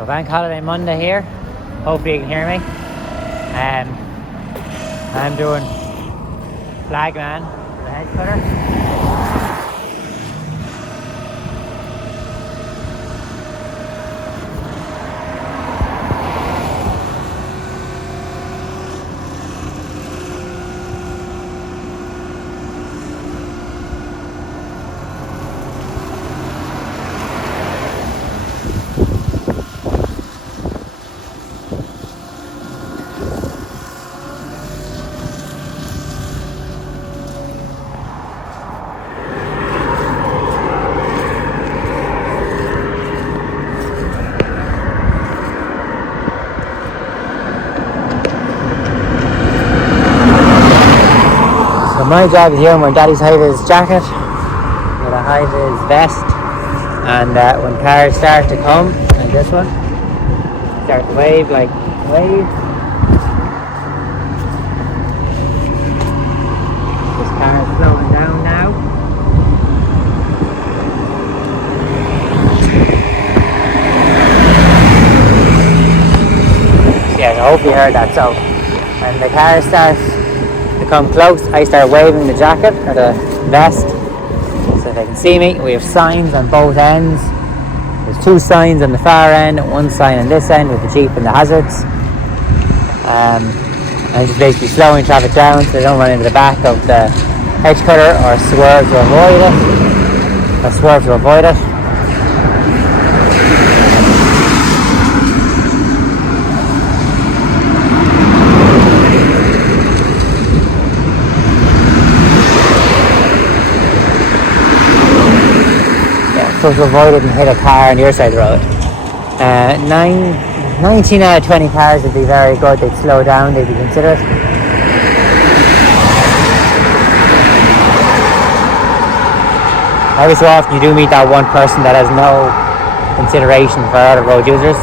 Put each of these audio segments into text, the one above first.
So Bank Holiday Monday here. Hopefully you can hear me. I'm doing flagman for the hedge cutter. So my job is here when Daddy's hide his jacket, when I hide his vest, and when cars start to come, like this one, start to wave, like wave. This car is slowing down now. So yeah, I hope you heard that. So when the car starts to come close, I start waving the jacket or the vest so they can see me. We have signs on both ends. There's two signs on the far end, one sign on this end with the Jeep and the hazards. I'm just basically slowing traffic down so they don't run into the back of the hedge cutter or swerve to avoid it. So to avoid it and hit a car on your side of the road. 19 out of 20 cars would be very good. They'd slow down, they'd be considerate. Every so often you do meet that one person that has no consideration for other road users.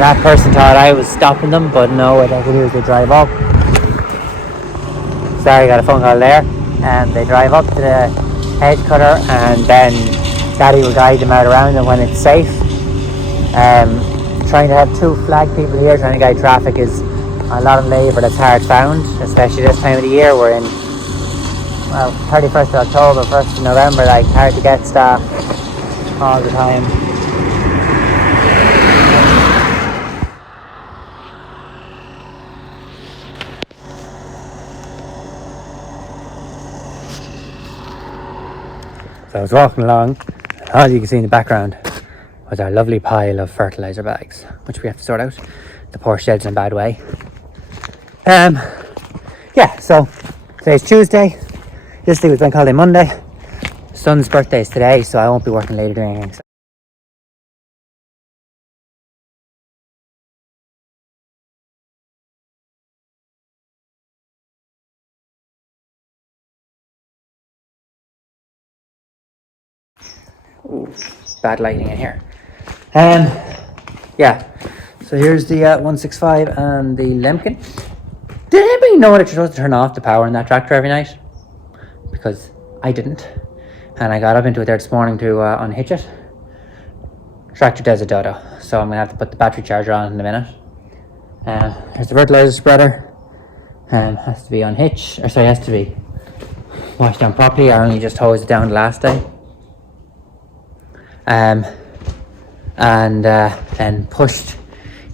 That person thought I was stopping them, but no, what they do is they drive up. Sorry, got a phone call there. And they drive up to the hedge cutter, and then Daddy will guide them out around them when it's safe. Trying to have two flag people here, trying to guide traffic is a lot of labour that's hard found, especially this time of the year. We're in, 31st of October, 1st of November, like hard to get staff all the time. So I was walking along, and all you can see in the background was our lovely pile of fertiliser bags, which we have to sort out. The poor shed's in a bad way. So today's Tuesday. Yesterday was Bank Holiday Monday. Son's birthday is today, so I won't be working later doing anything. Ooh, bad lighting in here. So here's the 165 and the Lemkin. Did anybody know that you're supposed to turn off the power in that tractor every night? Because I didn't, and I got up into it there this morning to unhitch it. Tractor does a dodo, so I'm gonna have to put the battery charger on in a minute. Here's the fertilizer spreader. Has to be unhitched, has to be washed down properly. I only just hosed it down the last day. And then pushed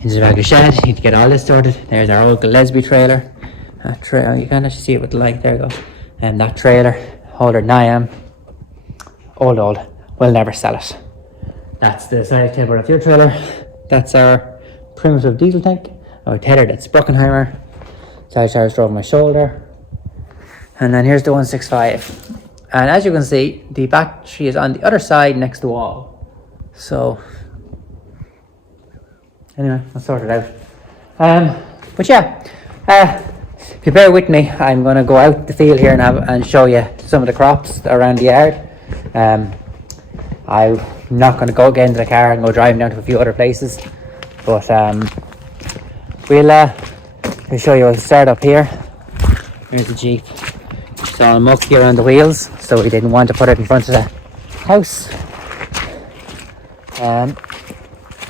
into the regular shed. Need to get all this sorted. There's our old Gillespie trailer. You can actually see it with the light. There you go. And that trailer, older than I am, old, we'll never sell it. That's the side table of your trailer. That's our primitive diesel tank. Our tethered at Bruckenheimer. Side tires over my shoulder. And then here's the 165. And as you can see, the battery is on the other side next to the wall. So anyway, I'll sort it out. if you bear with me, I'm going to go out the field here and show you some of the crops around the yard. I'm not going to go get into the car and go driving down to a few other places, but we'll show you. We'll start up here. Here's the Jeep. It's all mucky around the wheels, so we didn't want to put it in front of the house.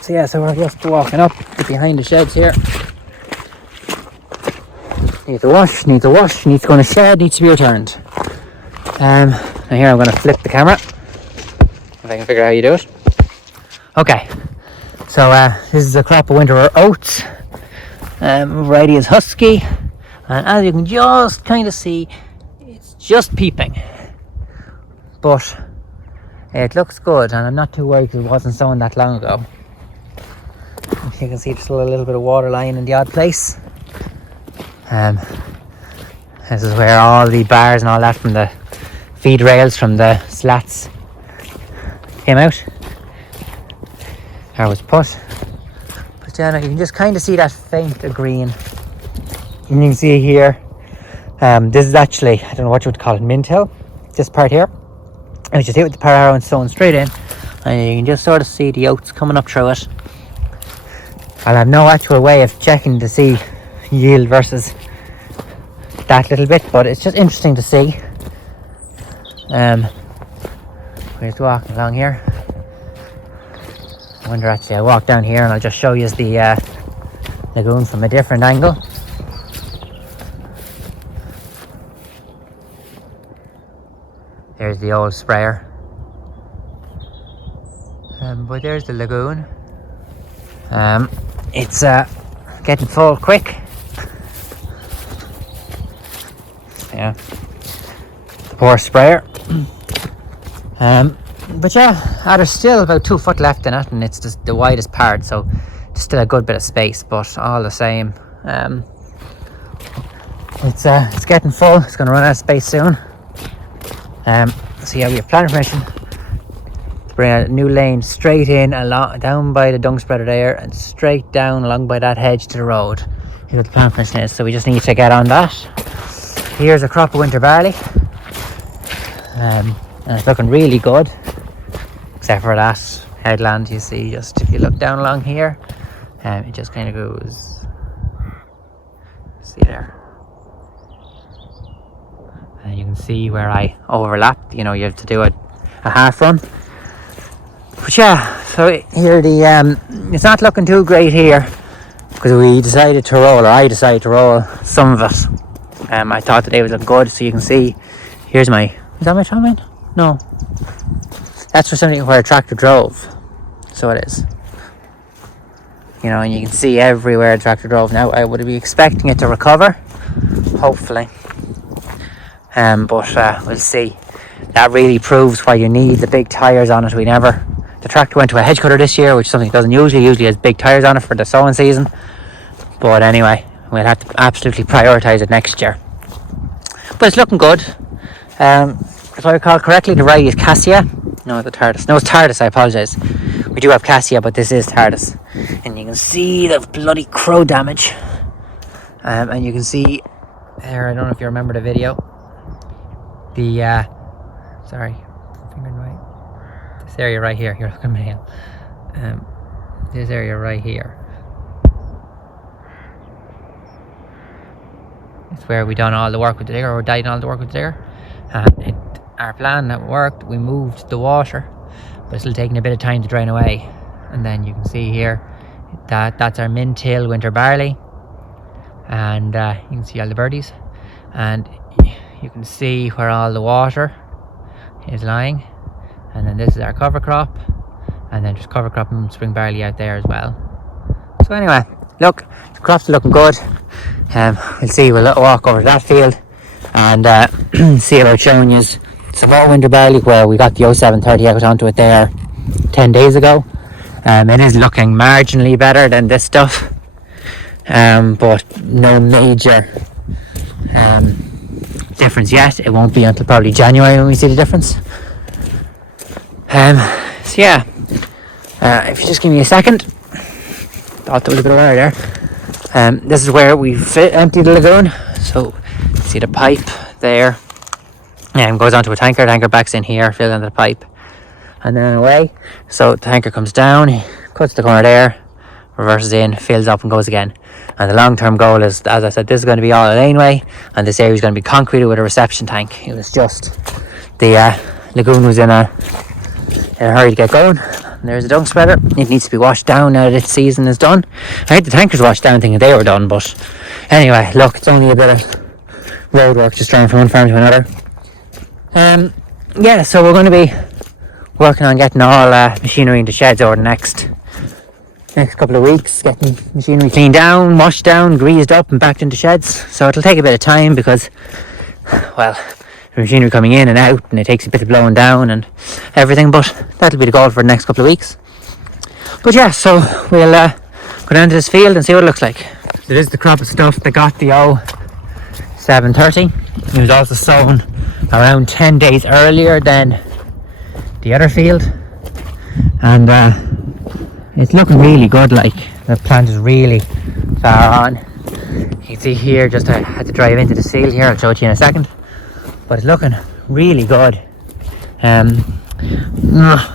So we're just walking up behind the sheds here. Needs to wash, needs to go in a shed, needs to be returned. Now here I'm going to flip the camera, if I can figure out how you do it. Okay, so this is a crop of winter oats. Variety is Husky, and as you can just kind of see, it's just peeping. But it looks good, and I'm not too worried because it wasn't sown that long ago. You can see there's still a little bit of water lying in the odd place. This is where all the bars and all that from the feed rails from the slats came out. Or was put. But yeah, you can just kind of see that faint of green. And you can see here, this is actually, I don't know what you would call it, mint hill. This part here. And you just hit with the power arrow and sewn straight in. And you can just sort of see the oats coming up through it. I'll have no actual way of checking to see yield versus that little bit, but it's just interesting to see. We're just walking along here. I wonder, actually, I'll walk down here and I'll just show you the lagoon from a different angle. There's the old sprayer. But there's the lagoon. It's getting full quick. Yeah, the poor sprayer. But yeah, there's still about 2 foot left in it, and it's just the widest part, so there's still a good bit of space. But all the same, it's getting full. It's going to run out of space soon. So yeah, we have planning permission to bring a new lane straight in along down by the dung spreader there, and straight down along by that hedge to the road. Here's what the planning permission is. So we just need to get on that. Here's a crop of winter barley, and it's looking really good, except for that headland you see. Just if you look down along here, it just kind of goes, see there, and you can see where I overlapped. You know, you have to do a half run. But yeah, so here it's not looking too great here because I decided to roll some of it. I thought today was looking good, so you can see, here's is that my tram line? No. That's for something where a tractor drove. So it is. You know, and you can see everywhere the tractor drove. Now, I would be expecting it to recover, hopefully. But we'll see. That really proves why you need the big tyres on it. The tractor went to a hedge cutter this year, which is something it doesn't usually has big tyres on it for the sowing season. But anyway, we'll have to absolutely prioritise it next year. But it's looking good. If I recall correctly, the variety is Cassia. No, the Tardis. No, it's Tardis, I apologise. We do have Cassia, but this is Tardis. And you can see the bloody crow damage. And you can see there, I don't know if you remember the video. Sorry, finger right. This area right here, you're looking at me. This area right here. It's where we done all the work with the digger, or done all the work with the digger. And our plan that worked, we moved the water, but it's still taking a bit of time to drain away. And then you can see here that's our mint hill winter barley, and you can see all the birdies, and you can see where all the water is lying. And then this is our cover crop, and then just cover crop and spring barley out there as well. So anyway, look, the crops are looking good. We'll see, we'll walk over to that field and see about showing you some more winter barley where we got the 0730 out onto it there 10 days ago. It is looking marginally better than this stuff, but no major difference yet. It won't be until probably January when we see the difference. So yeah, if you just give me a second. Thought there was a bit of water there. This is where we've emptied the lagoon, So see the pipe there, and goes onto a tanker backs in here, fills into the pipe, and then away. So the tanker comes down, cuts the corner there, reverses in, fills up and goes again. And the long-term goal is, as I said, this is going to be all a laneway, and this area is going to be concreted with a reception tank. It was just the lagoon was in a hurry to get going. And there's a dung spreader. It needs to be washed down now that its season is done. I had the tankers washed down thinking they were done, but anyway, look, it's only a bit of road work just trying from one farm to another. Yeah, so we're going to be working on getting all machinery into sheds over the next couple of weeks, getting machinery cleaned down, washed down, greased up and backed into sheds. So it'll take a bit of time because, well, the machinery coming in and out, and it takes a bit of blowing down and everything, but that'll be the goal for the next couple of weeks. But yeah, so we'll go down to this field and see what it looks like. So this is the crop of stuff that got the 730. It was also sown around 10 days earlier than the other field, and it's looking really good. Like, the plant is really far on. You can see here, just I had to drive into the field here, I'll show it to you in a second, but it's looking really good.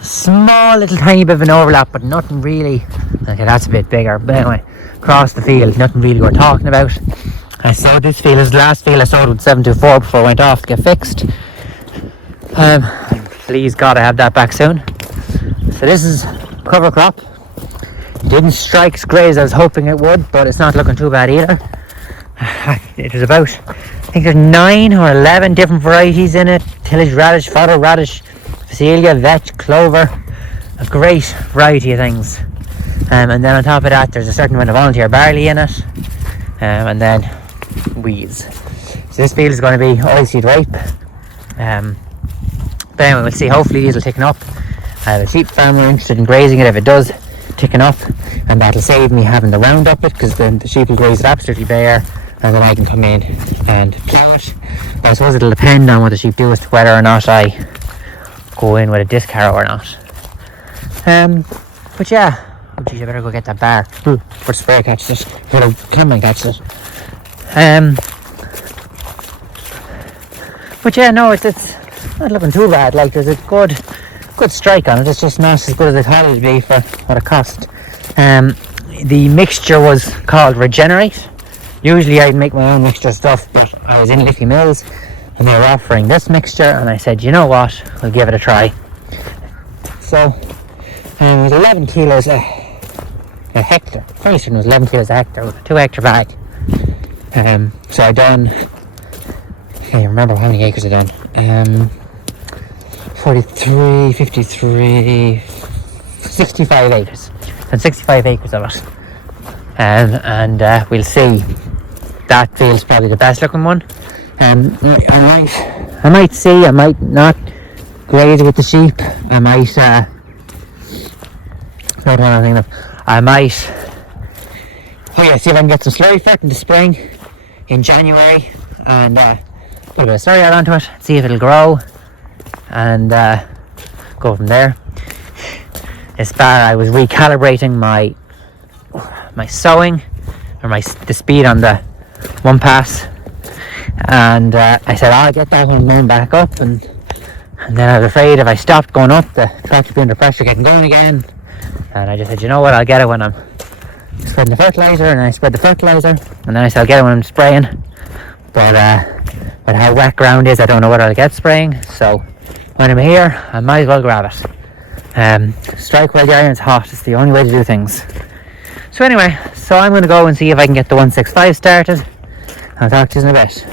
Small little tiny bit of an overlap, but nothing really. Okay, that's a bit bigger, but anyway, across the field, nothing really worth talking about. I sowed this field, as the last field I sowed with 724 before I went off to get fixed. Please God I have that back soon. So this is cover crop. It didn't strike as great as I was hoping it would, but it's not looking too bad either. It was about, I think there's 9 or 11 different varieties in it. Tillage radish, fodder radish, phacelia, vetch, clover, a great variety of things. And then on top of that, there's a certain amount of volunteer barley in it, and then weeds. So this field is going to be oilseed rape. But anyway, we'll see. Hopefully these will thicken up. I have a sheep farmer interested in grazing it if it does thicken up, and that'll save me having to round up it, because the sheep will graze it absolutely bare, and then I can come in and plough it. But I suppose it'll depend on what the sheep do as to whether or not I go in with a disc harrow or not. But yeah, oh geez, I better go get that bar for spray catches it, for the camera catches it. But yeah, no, it's not looking too bad. Like, there's a good strike on it. It's just not as good as I thought it would be for what it cost. The mixture was called Regenerate. Usually I'd make my own mixture stuff, but I was in Liffey Mills and they were offering this mixture, and I said, you know what, we'll give it a try. So it was 11 kilos a hectare. Pretty sure it was 11 kilos a hectare with a 2 hectare bag. So I done, I can't remember how many acres I done. 43, 53, 65 acres. And 65 acres of it. And we'll see. That feels probably the best looking one. I might see, I might not graze it with the sheep. I might, what am I thinking of? I might, see if I can get some slurry for it in the spring, in January, and put a bit of slurry out onto it, see if it'll grow, and go from there. This bar, I was recalibrating my sowing, or the speed on the one pass, and I said, I'll get that one going back up, and then I was afraid if I stopped going up, the tractor would be under pressure getting going again, and I just said, you know what, I'll get it when I'm spreading the fertilizer, and I spread the fertilizer, and then I said, I'll get it when I'm spraying, but how wet ground is, I don't know whether I'll get spraying, so when I'm here, I might as well grab it. Strike while the iron's hot, it's the only way to do things. So anyway, so I'm going to go and see if I can get the 165 started. I'll talk to you in a bit.